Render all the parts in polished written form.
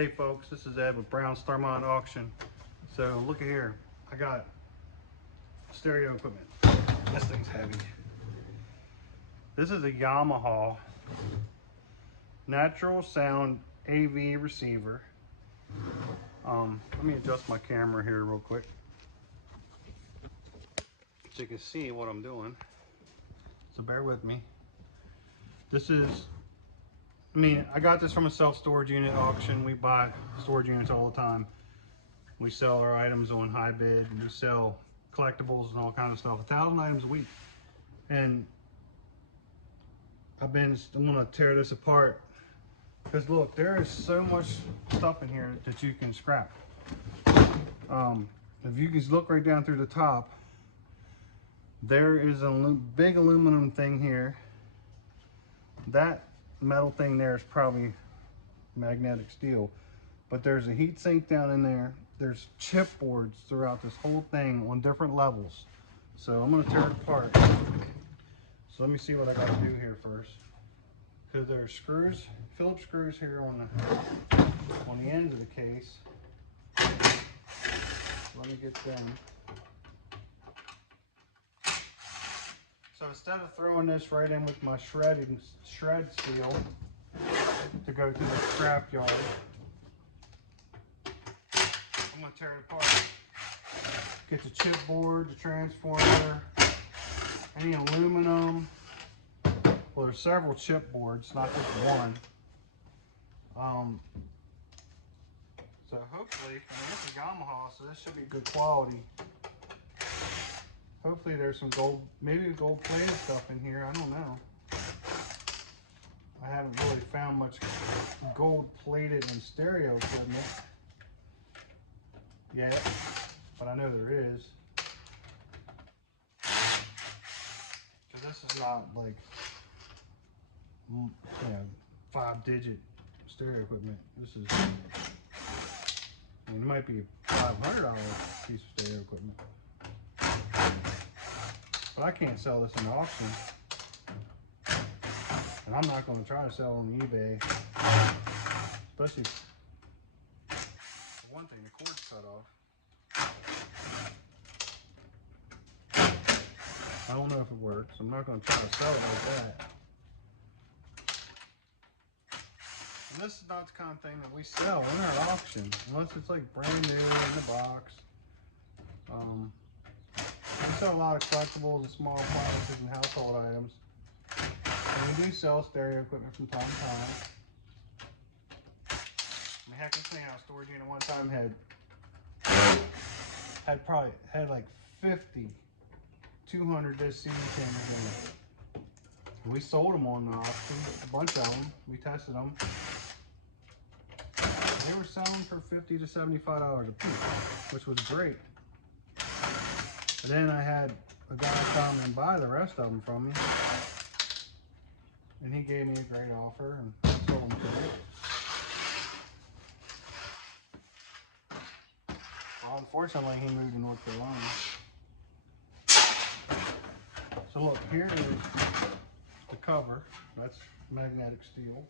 Hey folks, this is Ed with Brown's Thermon Auction. So look at here, I got stereo equipment. This thing's heavy. This is a Yamaha natural sound AV receiver. Let me adjust my camera here real quick so you can see what I'm doing. So bear with me. This is, I got this from a self-storage unit auction. We buy storage units all the time. We sell our items on high bid, and we sell collectibles and all kinds of stuff, 1,000 items a week. And I'm gonna tear this apart because look, there is so much stuff in here that you can scrap. If you can look right down through the top, there is a big aluminum thing here. That metal thing there is probably magnetic steel, but there's a heat sink down in there. There's chipboards throughout this whole thing on different levels. So I'm gonna tear it apart. So let me see what I gotta do here first. Because there's screws, Phillips screws here on the ends of the case. Let me get them. So instead of throwing this right in with my shred steel to go to the scrap yard, I'm gonna tear it apart. Get the chipboard, the transformer, any aluminum. Well, there's several chipboards, not just one. So hopefully, this is Yamaha, so this should be good quality. Hopefully there's some gold, maybe gold plated stuff in here, I don't know. I haven't really found much gold plated and stereo equipment yet, but I know there is. So this is not like, 5-digit stereo equipment. This is, it might be a $500 piece of stereo equipment. But I can't sell this in auction. And I'm not going to try to sell on eBay. Especially, for one thing, the cord's cut off. I don't know if it works. I'm not going to try to sell it like that. And this is not the kind of thing that we sell in our auction, unless it's like brand new in the box. We sell a lot of collectibles and small appliances and household items. And we do sell stereo equipment from time to time. Heck, this thing out of storage unit one time had like 50 200 disc CD cameras in it. We sold them on the auction, a bunch of them. We tested them. They were selling for $50 to $75 a piece, which was great. And then I had a guy come and buy the rest of them from me, and he gave me a great offer, and I sold them to him. Well, unfortunately, he moved to North Carolina. So look, here is the cover. That's magnetic steel.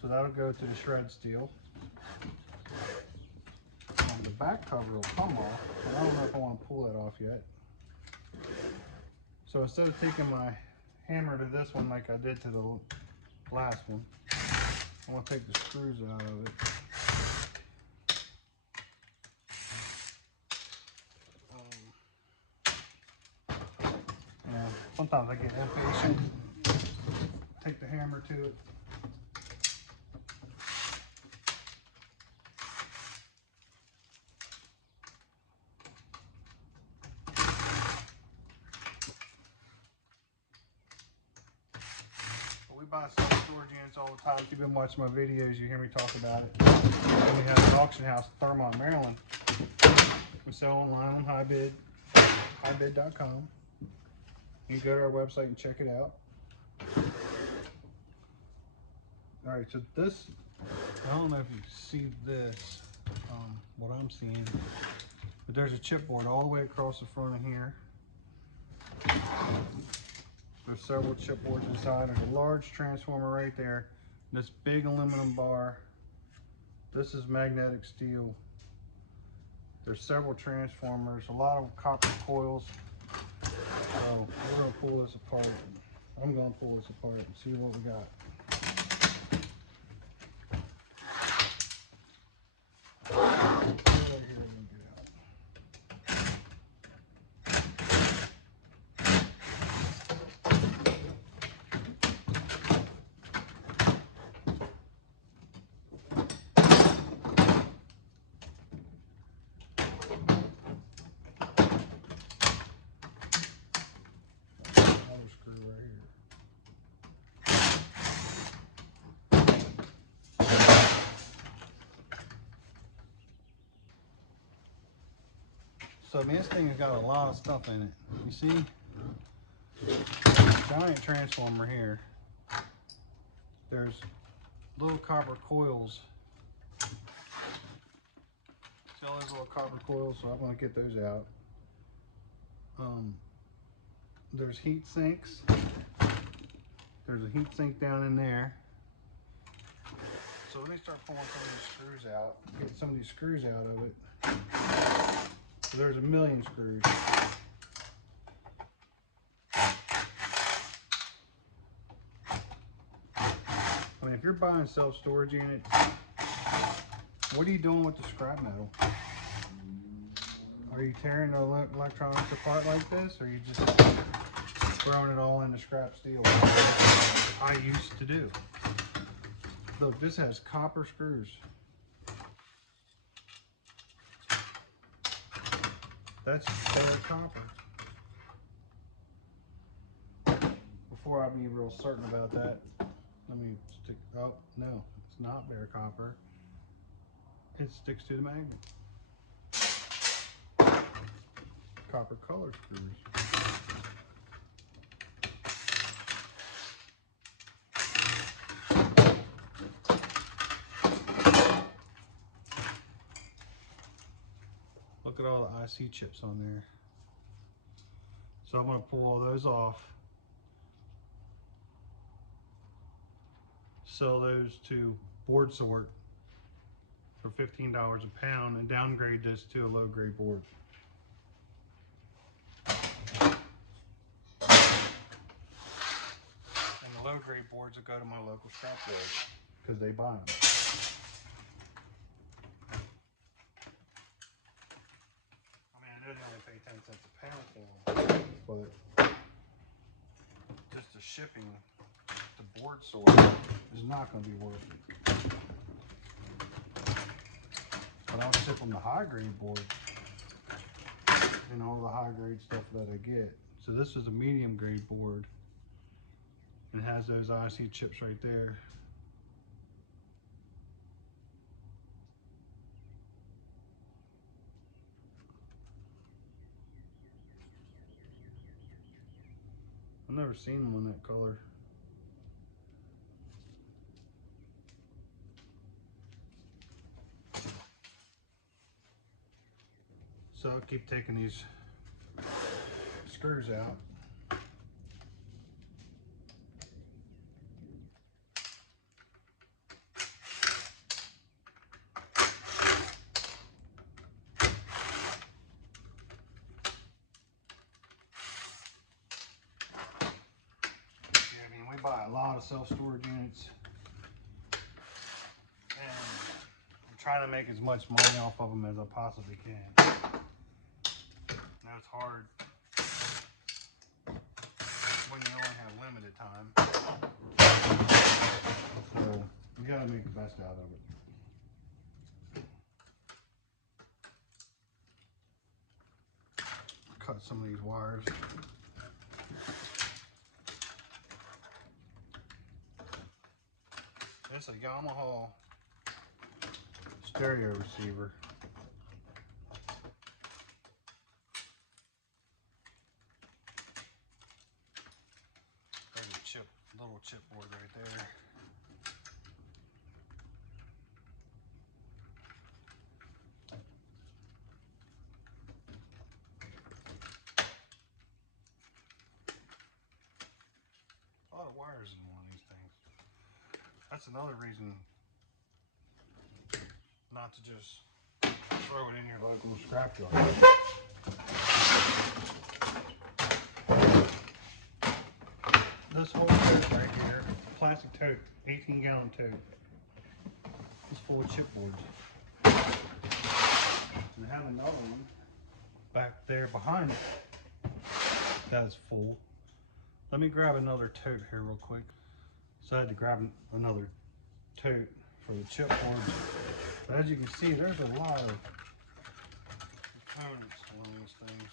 So that'll go to the shred steel. The back cover will come off, but I don't know if I want to pull that off yet. So instead of taking my hammer to this one like I did to the last one, I want to take the screws out of it. Sometimes I get impatient, take the hammer to it. We buy self-storage units all the time. If you've been watching my videos, you hear me talk about it. And we have an auction house in Thermon, Maryland. We sell online on high bid, highbid.com. You can go to our website and check it out. All right, so this, I don't know if you see this, what I'm seeing, but there's a chipboard all the way across the front of here. There's several chipboards inside. There's a large transformer right there. This big aluminum bar. This is magnetic steel. There's several transformers, a lot of copper coils. So we're gonna pull this apart. I'm gonna pull this apart and see what we got. Another screw right here. So this thing has got a lot of stuff in it. You see? Giant transformer here. There's little copper coils. See all those little copper coils? So I'm going to get those out. There's heat sinks. There's a heat sink down in there. So let me start pulling some of these screws out. Get some of these screws out of it. So there's a million screws. I mean, if you're buying self-storage units, what are you doing with the scrap metal? Are you tearing the electronics apart like this, or are you just throwing it all into scrap steel? I used to do. Look, this has copper screws. That's bare copper. Before I be real certain about that, let me stick, oh, no, it's not bare copper. It sticks to the magnet. Copper color screws. Look at all the IC chips on there. So I'm going to pull all those off. Sell those to board sort for $15 a pound and downgrade this to a low grade board. And the low grade boards will go to my local scrapyard because they buy them. I mean, I know they only pay 10 cents a pound for them, but just the shipping to board sort is not going to be worth it. But I'll ship them the high grade boards and all the high grade stuff that I get. So this is a medium grade board and has those IC chips right there. I've never seen them in that color. So I'll keep taking these screws out. Yeah, I mean, we buy a lot of self-storage units, and I'm trying to make as much money off of them as I possibly can. Now it's hard when you only have limited time, so you gotta make the best out of it. Cut some of these wires. It's a Yamaha stereo receiver. There's a little chipboard right there. A lot of wires in one of these things. That's another reason not to just throw it in your local scrapyard. This whole tote right here, plastic tote, 18-gallon tote, is full of chipboards. And I have another one back there behind it that is full. Let me grab another tote here real quick. So I had to grab another tote for the chipboards. But as you can see, there's a lot of components on these things.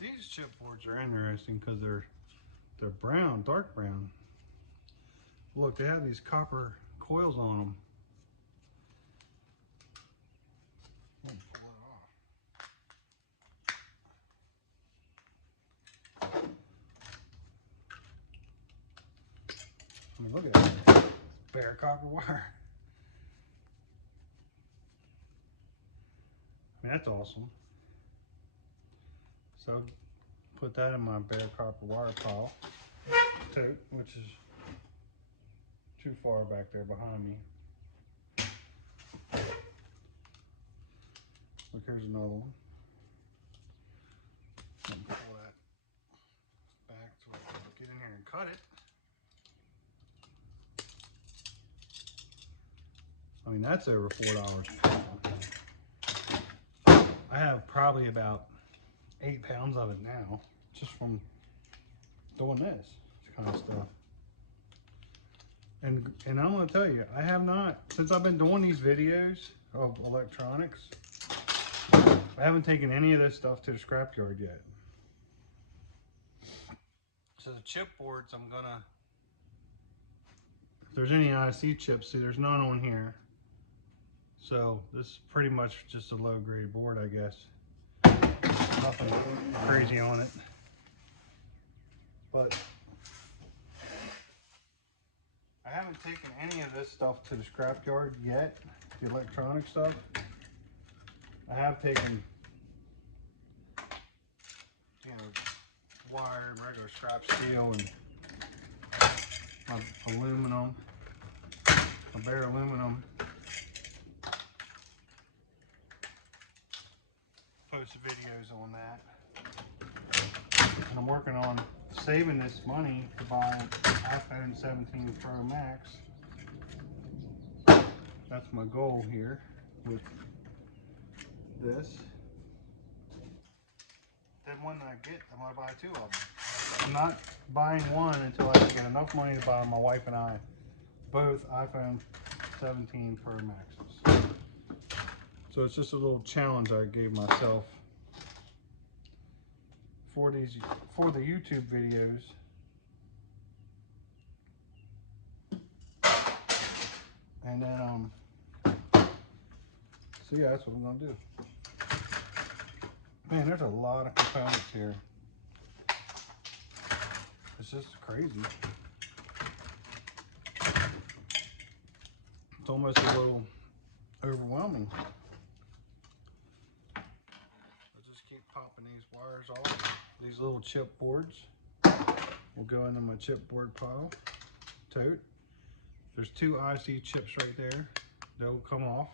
These chipboards are interesting because they're brown, dark brown. Look, they have these copper coils on them. Let me pull it off. I mean, look at that. It's bare copper wire. I mean, that's awesome. So, put that in my bare copper wire pile. Tote, which is too far back there behind me. Look, here's another one. Let me pull that back so I can get in here and cut it. I mean, that's over $4 a pound. I have probably about 8 pounds of it now, just from doing this kind of stuff. And I'm gonna tell you, I have not, since I've been doing these videos of electronics, I haven't taken any of this stuff to the scrapyard yet. So the chipboards, I'm gonna, if there's any IC chips, see there's none on here. So this is pretty much just a low grade board, I guess. Nothing crazy on it. But I haven't taken any of this stuff to the scrapyard yet, the electronic stuff. I have taken, you know, wire and regular scrap steel and my aluminum, my bare aluminum. Posted videos on that. And I'm working on saving this money to buy iPhone 17 Pro Max. That's my goal here with this. Then when I get, I'm gonna buy 2 of them. I'm not buying one until I get enough money to buy my wife and I both iPhone 17 Pro Maxes. So it's just a little challenge I gave myself for the YouTube videos. And then so yeah, that's what I'm gonna do. Man, there's a lot of components here. It's just crazy. It's almost a little overwhelming. I'll just keep popping these wires off. These little chipboards will go into my chipboard pile. Tote. There's 2 IC chips right there. They'll come off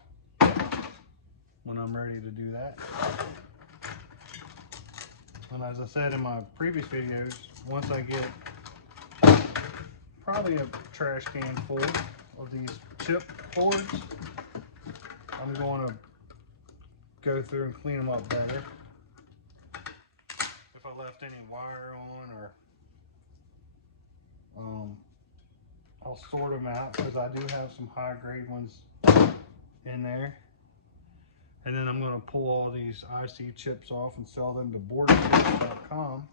when I'm ready to do that. And as I said in my previous videos, once I get probably a trash can full of these chip boards, I'm going to go through and clean them up better. If I left any wire on, or I'll sort them out because I do have some high grade ones in there. And then I'm going to pull all these IC chips off and sell them to boardchips.com,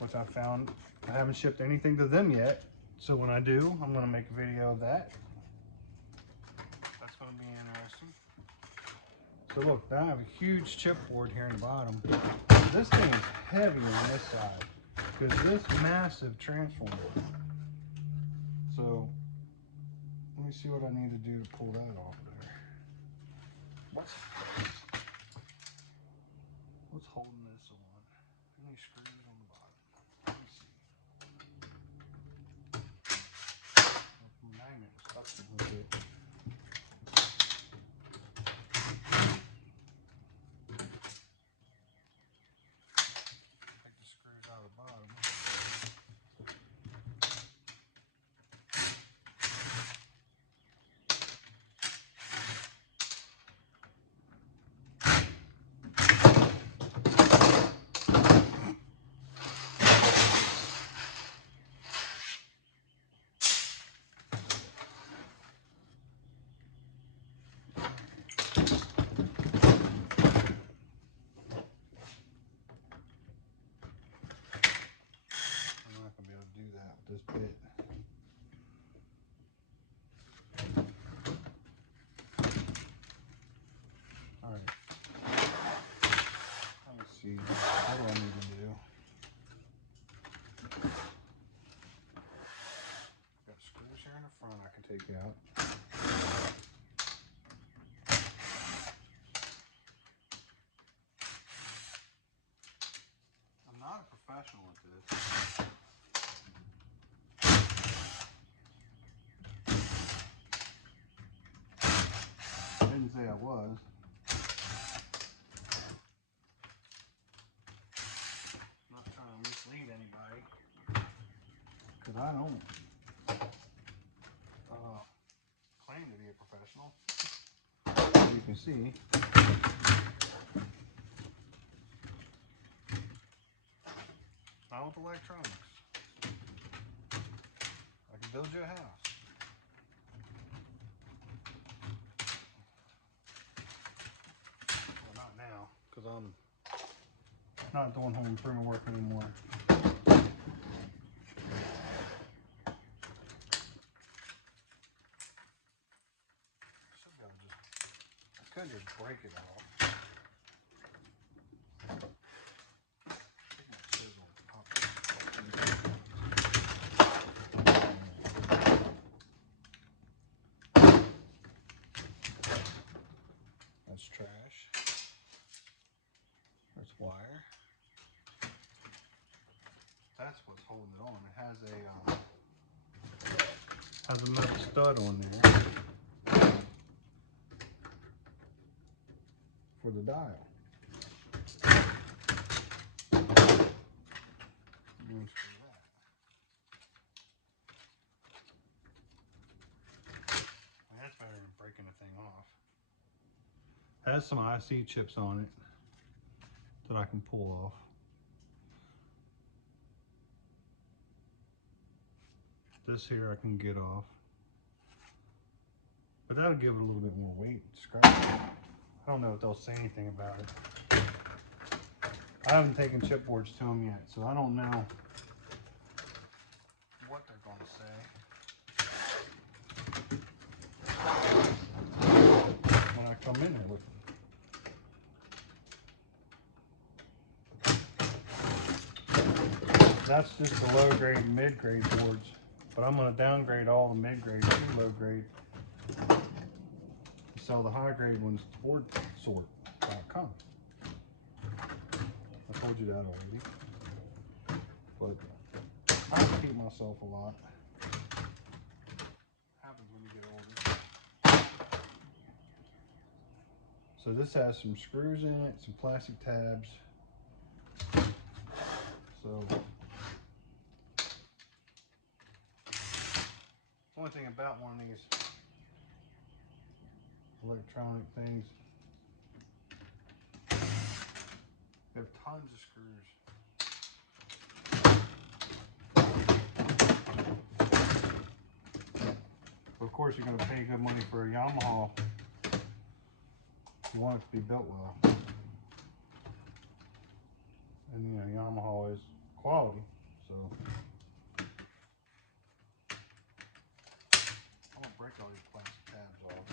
which I found I haven't shipped anything to them yet. So when I do, I'm going to make a video of that. That's going to be interesting. So look, now I have a huge chipboard here in the bottom. This thing is heavy on this side because this massive transformer. So let me see what I need to do to pull that off there. What? What's holding this on? Any screws on the bottom? Let me see. The magnet was stuck a little bit. Take the screws out of the bottom. I'm not gonna be able to do that with this bit. All right. Let me see. What do I need to do? Got screws here in the front I can take out. I'm not a professional at this. I didn't say I was. I'm not trying to mislead anybody, because I don't claim to be a professional. As you can see, not with electronics. I can build you a house. Well, not now, because I'm not doing home improvement work anymore. I could just break it off. That's trash. There's wire. That's what's holding it on. It has a metal stud on there for the dial. That's better than breaking the thing off. It has some IC chips on it that I can pull off. This here I can get off. But that'll give it a little bit more weight. Scratch it. I don't know if they'll say anything about it. I haven't taken chipboards to them yet, so I don't know what they're going to say when I come in there with them. That's just the low grade and mid grade boards, but I'm going to downgrade all the mid grade to low grade. Sell the high grade ones to boardsort.com. I told you that already, but I repeat myself a lot. Happens when you get older. So this has some screws in it, some plastic tabs. So the only thing about one of these electronic things, they have tons of screws. But of course, you're going to pay good money for a Yamaha. You want it to be built well. And you know, Yamaha is quality, so I'm going to break all these plastic tabs off.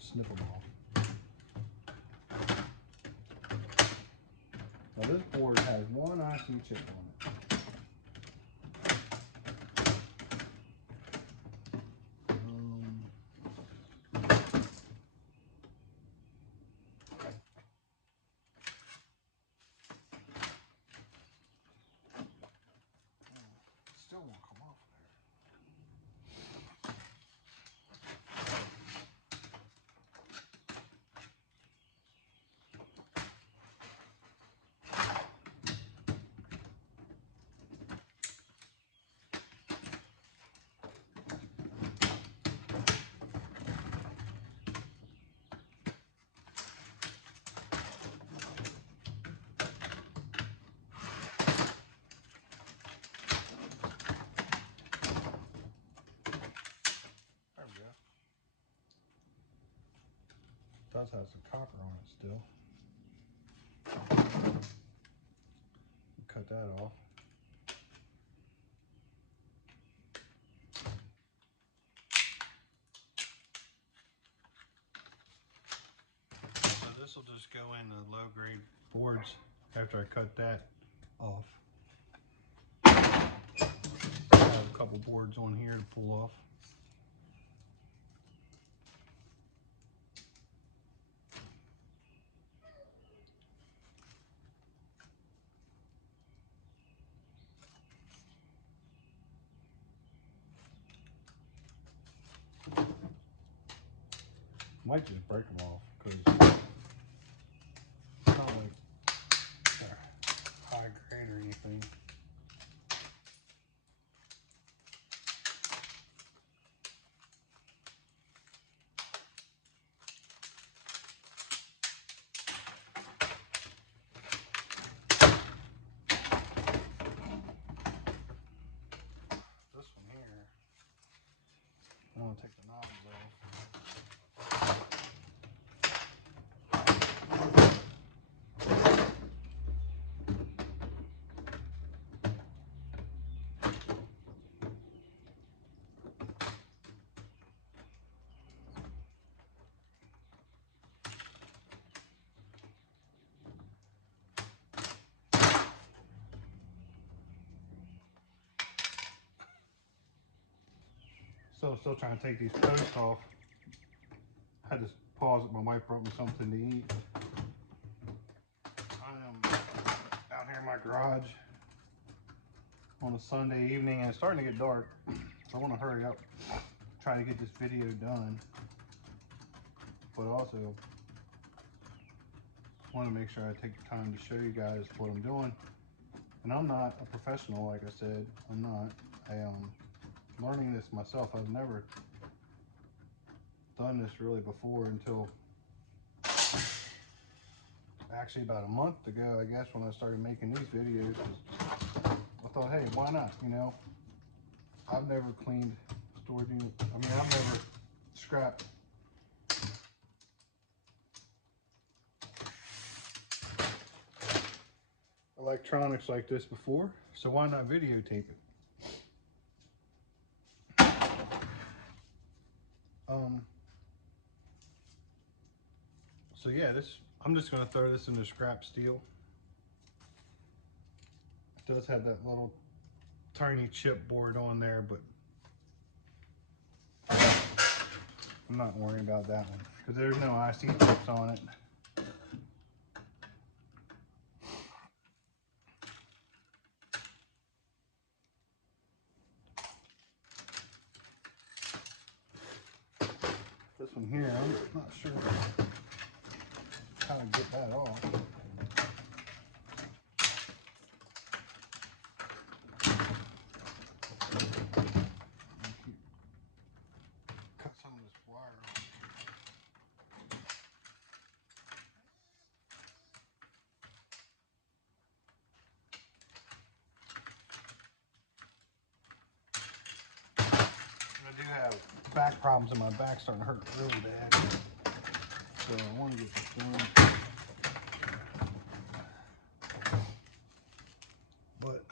Snip them off. Now this board has one IC chip on it. still won't come off there. There we go. It does have some copper on it still. Cut that off. So this will just go in the low grade boards after I cut that off. I have a couple boards on here to pull off. Might just break them off because it's not like they're high grade or anything. This one here, I want to take the knobs off. So still trying to take these posts off. I had to pause it. My wife brought me something to eat. I am out here in my garage on a Sunday evening and it's starting to get dark. So I want to hurry up, try to get this video done, but also want to make sure I take the time to show you guys what I'm doing. And I'm not a professional, like I said. I'm not. I am learning this myself. I've never done this really before until actually about a month ago, I guess, when I started making these videos. I thought, hey, why not? You know, I've never cleaned storage unit. I mean, I've never scrapped electronics like this before, so why not videotape it? So yeah, I'm just gonna throw this in the scrap steel. It does have that little tiny chipboard on there, but I'm not worrying about that one because there's no IC chips on it. This one here, I'm not sure how to get that off. Cut some of this wire off. I do have back problems and my back's starting to hurt really bad. So I want to get this done. But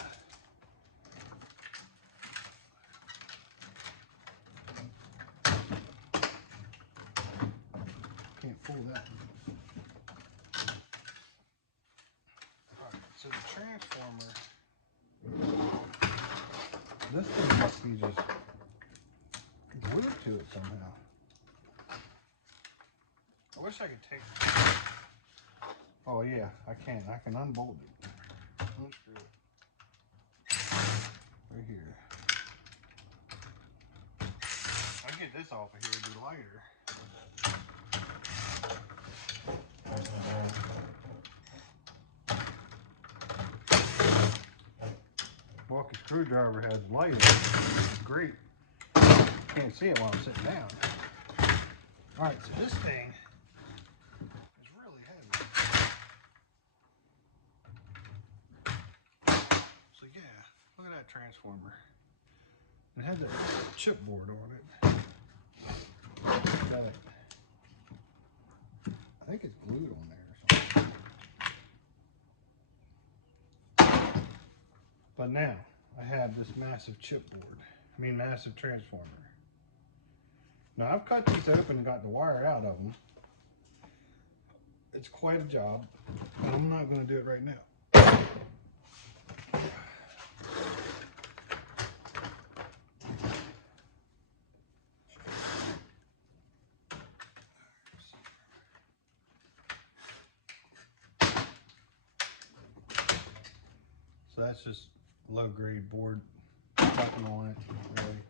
can't fool that. Alright, so the transformer, this thing must be just glued to it somehow. I wish I could take it. Oh yeah, I can unbolt it. Unscrew it. Right here. get this off of here, it'd be lighter. Walkie screwdriver has light in it. It's great. Can't see it while I'm sitting down. Alright, so this thing is really heavy. So yeah, look at that transformer. It has a chipboard on it. But I think it's glued on there or something. But now I have this massive massive transformer. Now I've cut these open and got the wire out of them. It's quite a job, but I'm not going to do it right now. So that's just low grade board, nothing on it really.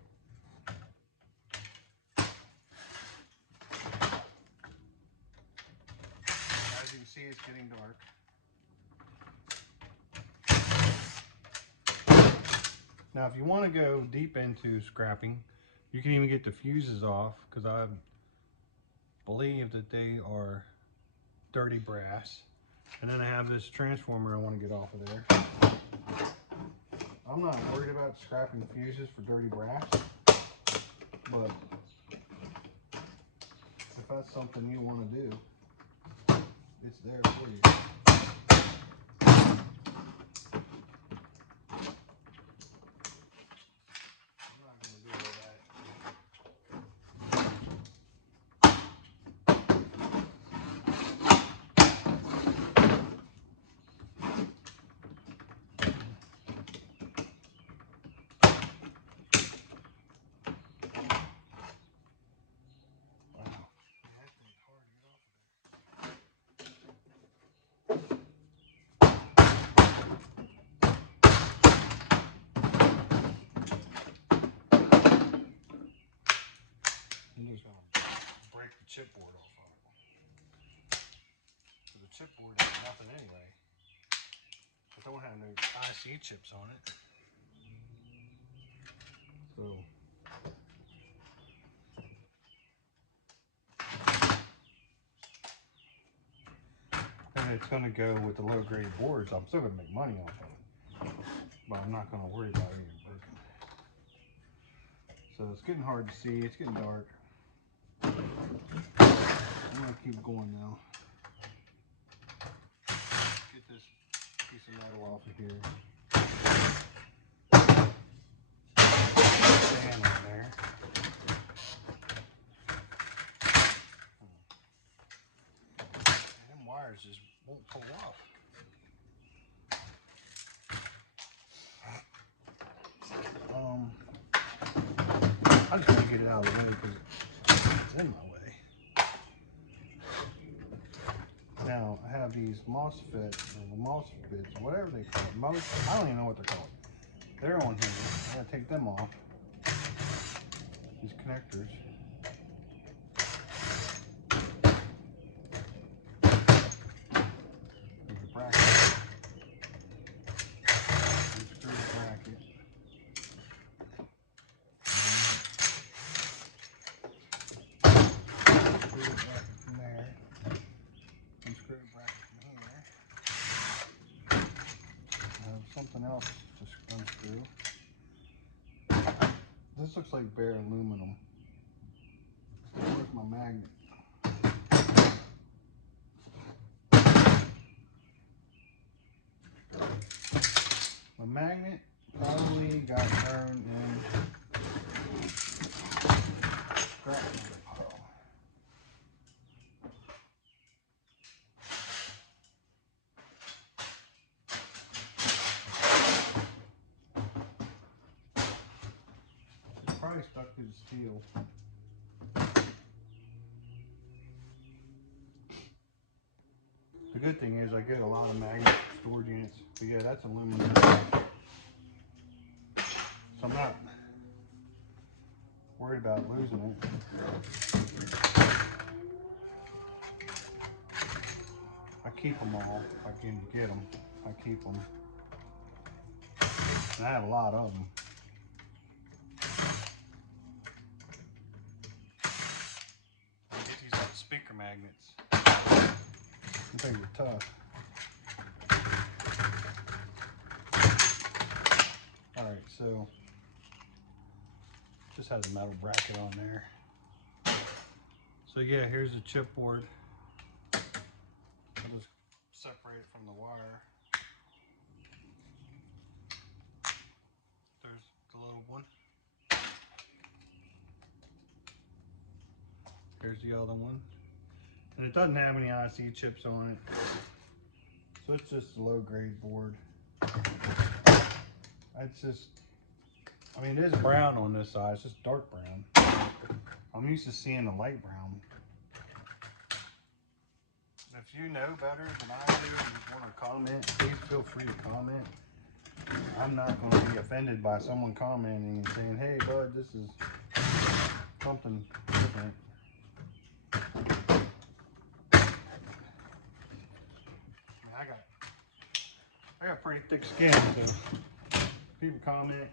As you can see, it's getting dark. Now if you want to go deep into scrapping, you can even get the fuses off, because I believe that they are dirty brass. And then I have this transformer I want to get off of there. I'm not worried about scrapping fuses for dirty brass, but if that's something you want to do, it's there for you. I'm not going to do all that. I'm just going to break the chipboard off of it. So the chipboard has nothing anyway. I don't have no IC chips on it. So and it's going to go with the low grade boards. I'm still going to make money off of it, but I'm not going to worry about it being broken. So it's getting hard to see. It's getting dark. I'm going to keep going now. Get this piece of metal off of here. Stand on there. And them wires just won't pull off. I just want to get it out of the way because it's in my way. Now I have these MOSFETs, whatever they call it. I don't even know what they're called. They're on here. I gotta take them off. These connectors. There's a bracket. Unscrew the bracket. Unscrew the bracket from there. Unscrew the bracket from here. I have something else to unscrew. This looks like bare aluminum. Where's my magnet? My magnet probably got burned in scrap pile. It's probably stuck to the steel. The good thing is I get a lot of magnet storage units. But yeah, that's aluminum. So I'm not worried about losing it. I keep them all. If I can get them, I keep them. And I have a lot of them. I get these little speaker magnets. I think they're tough. All right, so just has a metal bracket on there. So yeah, here's the chipboard. I'll just separate it from the wire. There's the little one. Here's the other one. And it doesn't have any IC chips on it. So it's just a low grade board. It's just, I mean, it is brown on this side. It's just dark brown. I'm used to seeing the light brown. If you know better than I do and want to comment, please feel free to comment. I'm not going to be offended by someone commenting and saying, hey, bud, this is something different. I got pretty thick skin, so people comment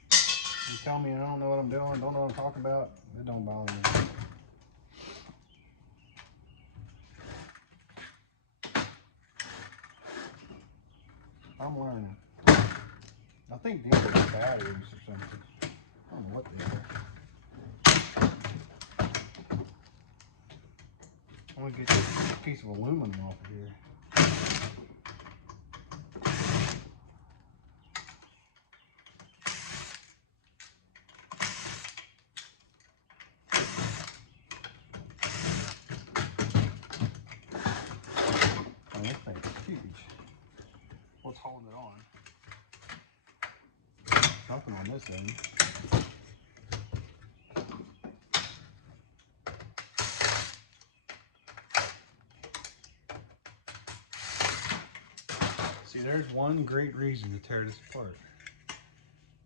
and tell me I don't know what I'm doing, don't know what I'm talking about, it don't bother me. I'm learning. I think these are batteries or something. I don't know what they are. I'm gonna get this piece of aluminum off of here. Oh, this thing is huge. What's holding it on? Nothing on this end. See, there's one great reason to tear this apart.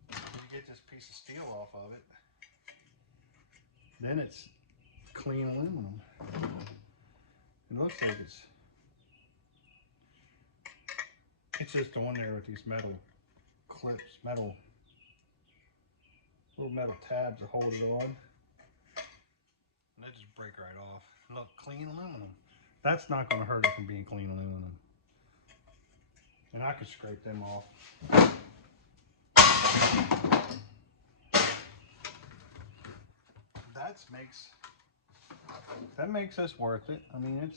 When you get this piece of steel off of it, then it's clean aluminum. It looks like it's just on there with these metal clips, little metal tabs that hold it on. And they just break right off. Look, clean aluminum. That's not going to hurt it from being clean aluminum. And I could scrape them off. That makes this worth it. I mean,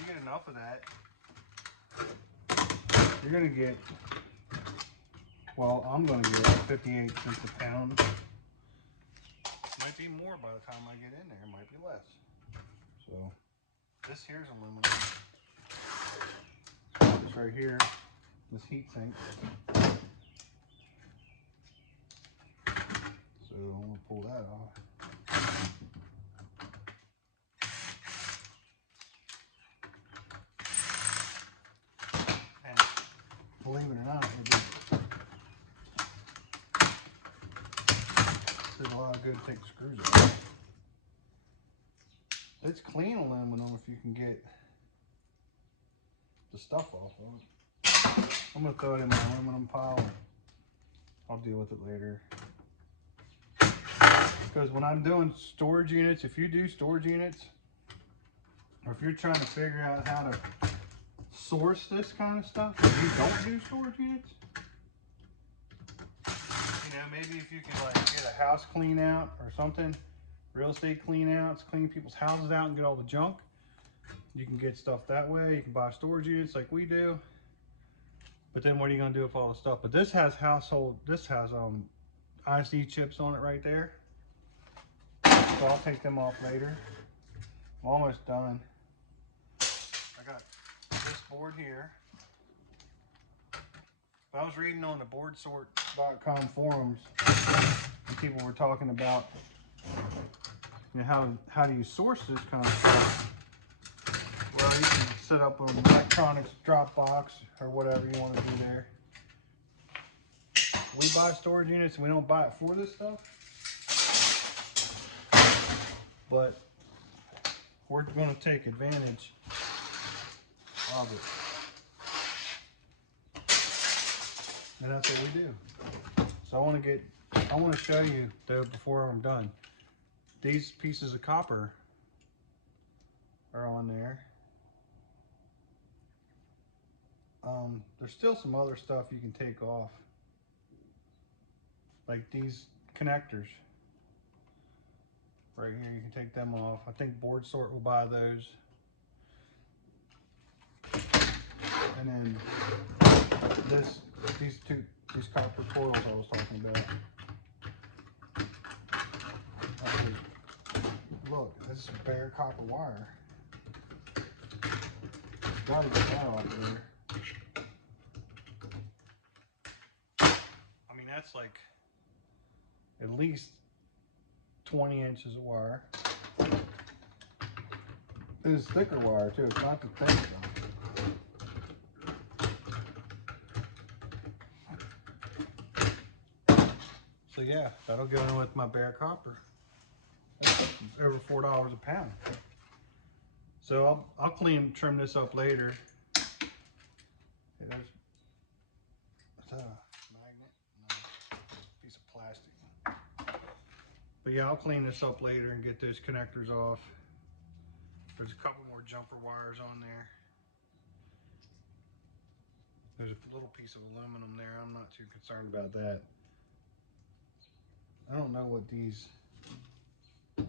you get enough of that, you're gonna get, well, I'm gonna get 58 cents a pound. Might be more by the time I get in there, it might be less. So this here's aluminum. This right here, this heat sink. So I'm gonna pull that off. And believe it or not, there's a lot of good thick screws in it. It's clean aluminum if you can get the stuff off of it. I'm gonna throw it in my aluminum pile. I'll deal with it later. Because when I'm doing storage units, if you do storage units, or if you're trying to figure out how to source this kind of stuff, if you don't do storage units, you know, maybe if you can like get a house clean out or something, real estate clean outs, clean people's houses out and get all the junk, you can get stuff that way. You can buy storage units like we do. But then what are you going to do with all the stuff? But this has IC chips on it right there. So I'll take them off later. I'm almost done. I got this board here. I was reading on the boardsort.com forums, and people were talking about, you know, how do you source this kind of stuff? Well, you can set up an electronics drop box or whatever you want to do there. We buy storage units and we don't buy it for this stuff. but we're going to take advantage of it. And that's what we do. So I want to show you though before I'm done. These pieces of copper are on there. There's still some other stuff you can take off, like these connectors right here. You can take them off. I think Board Sort will buy those. And then these copper coils I was talking about. Look, this is bare copper wire. Gotta get that off of there. I mean, that's like at least 20 inches of wire. And it's thicker wire too, it's not the thin stuff. So yeah, that'll go in with my bare copper. That's over $4 a pound. So I'll trim this up later. There's a magnet, no, piece of plastic. But yeah, I'll clean this up later and get those connectors off. There's a couple more jumper wires on there. There's a little piece of aluminum there. I'm not too concerned about that. I don't know what these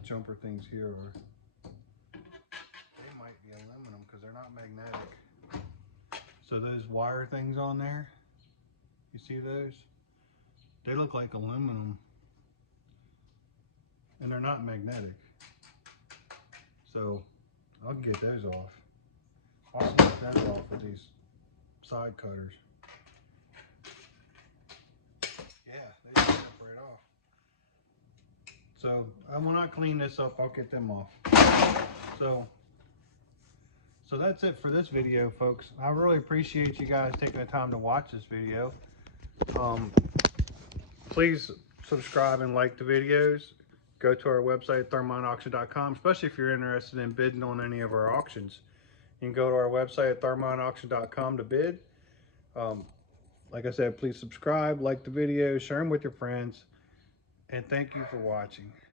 jumper things here are. They might be aluminum because they're not magnetic. So those wire things on there, you see those? They look like aluminum and they're not magnetic. So I'll get those off. I'll snip them off with these side cutters. Yeah, they just snip right off. So when I clean this up, I'll get them off. So that's it for this video, folks. I really appreciate you guys taking the time to watch this video. Please subscribe and like the videos. Go to our website, thermonauction.com, especially if you're interested in bidding on any of our auctions. You can go to our website at thermonauction.com to bid. Like I said, please subscribe, like the video, share them with your friends, and thank you for watching.